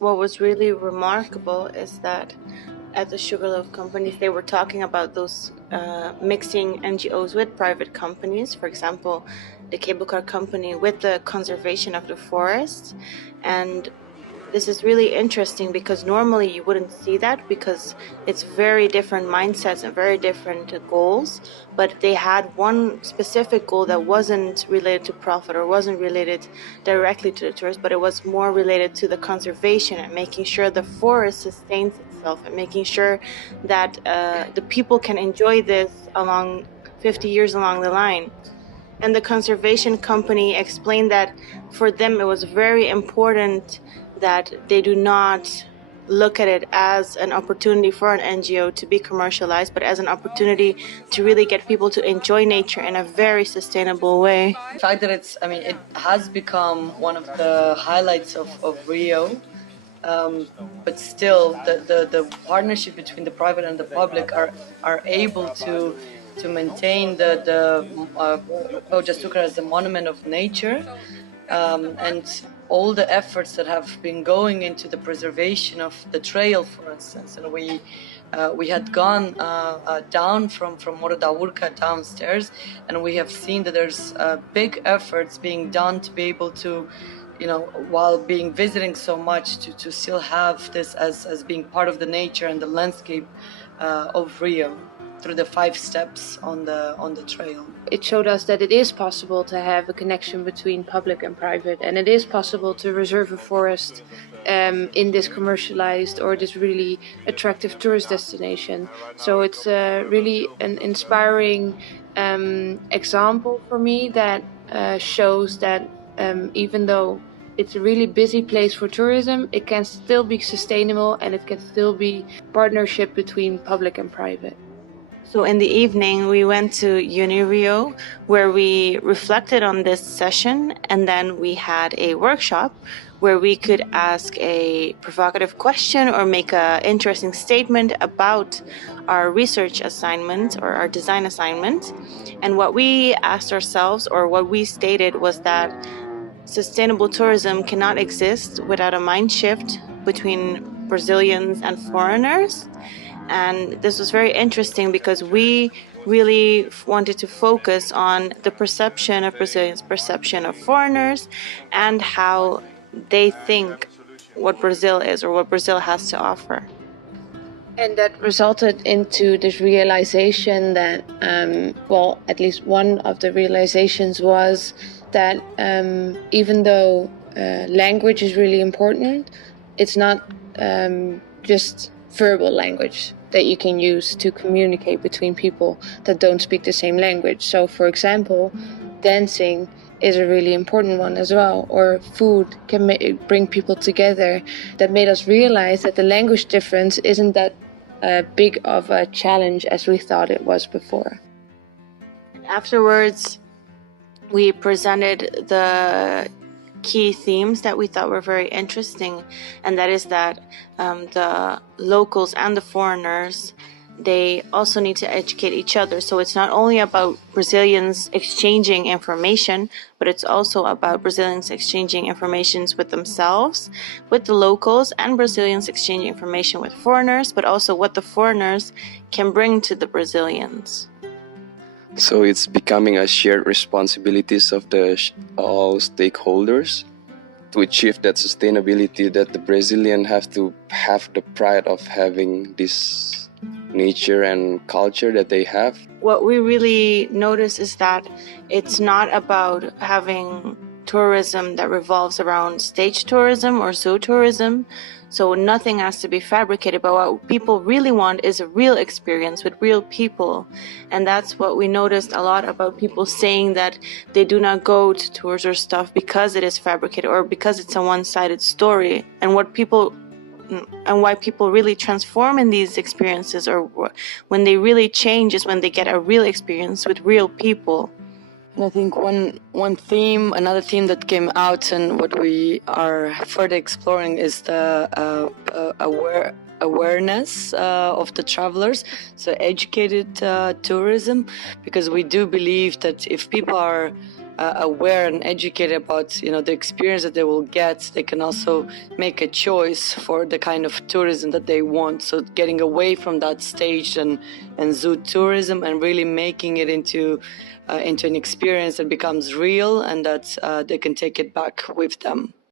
What was really remarkable is that at the sugarloaf companies, they were talking about those mixing NGOs with private companies, for example, the cable car company with the conservation of the forest. And this is really interesting because normally you wouldn't see that because it's very different mindsets and very different goals. But they had one specific goal that wasn't related to profit or wasn't related directly to the tourists, but it was more related to the conservation and making sure the forest sustains itself and making sure that the people can enjoy this along 50 years along the line. And the conservation company explained that for them it was very important that they do not look at it as an opportunity for an NGO to be commercialized, but as an opportunity to really get people to enjoy nature in a very sustainable way. The fact that it has become one of the highlights of Rio, but still the partnership between the private and the public are able to maintain the Açucar as a monument of nature, and all the efforts that have been going into the preservation of the trail, for instance. And we had gone down from Morro da Urca downstairs, and we have seen that there's big efforts being done to be able to, while being visiting so much, to still have this as being part of the nature and the landscape of Rio through the 5 steps on the trail. It showed us that it is possible to have a connection between public and private, and it is possible to reserve a forest in this commercialized or this really attractive tourist destination. So it's really an inspiring example for me that shows that even though it's a really busy place for tourism, it can still be sustainable and it can still be partnership between public and private. So in the evening, we went to Unirio, where we reflected on this session, and then we had a workshop where we could ask a provocative question or make an interesting statement about our research assignment or our design assignment. And what we asked ourselves, or what we stated, was that sustainable tourism cannot exist without a mind shift between Brazilians and foreigners. And this was very interesting because we really wanted to focus on the perception of Brazilians, perception of foreigners, and how they think what Brazil is or what Brazil has to offer. And that resulted into this realization that, at least one of the realizations was that even though language is really important, it's not just verbal language that you can use to communicate between people that don't speak the same language. So, for example, dancing is a really important one as well, or food can bring people together. That made us realize that the language difference isn't that big of a challenge as we thought it was before. Afterwards, we presented the key themes that we thought were very interesting, and that is that the locals and the foreigners, they also need to educate each other. So it's not only about Brazilians exchanging information, but it's also about Brazilians exchanging information with themselves, with the locals, and Brazilians exchanging information with foreigners, but also what the foreigners can bring to the Brazilians. So it's becoming a shared responsibilities of all stakeholders to achieve that sustainability, that the Brazilian have to have the pride of having this nature and culture that they have. What we really notice is that it's not about having tourism that revolves around stage tourism or zoo tourism. So nothing has to be fabricated, but what people really want is a real experience with real people. And that's what we noticed a lot about people saying that they do not go to tours or stuff because it is fabricated or because it's a one-sided story. And why people really transform in these experiences, or when they really change, is when they get a real experience with real people. And I think another theme that came out and what we are further exploring is the awareness of the travelers, so educated tourism, because we do believe that if people are aware and educated about, you know, the experience that they will get, they can also make a choice for the kind of tourism that they want. So getting away from that staged and zoo tourism and really making it into an experience that becomes real and that they can take it back with them.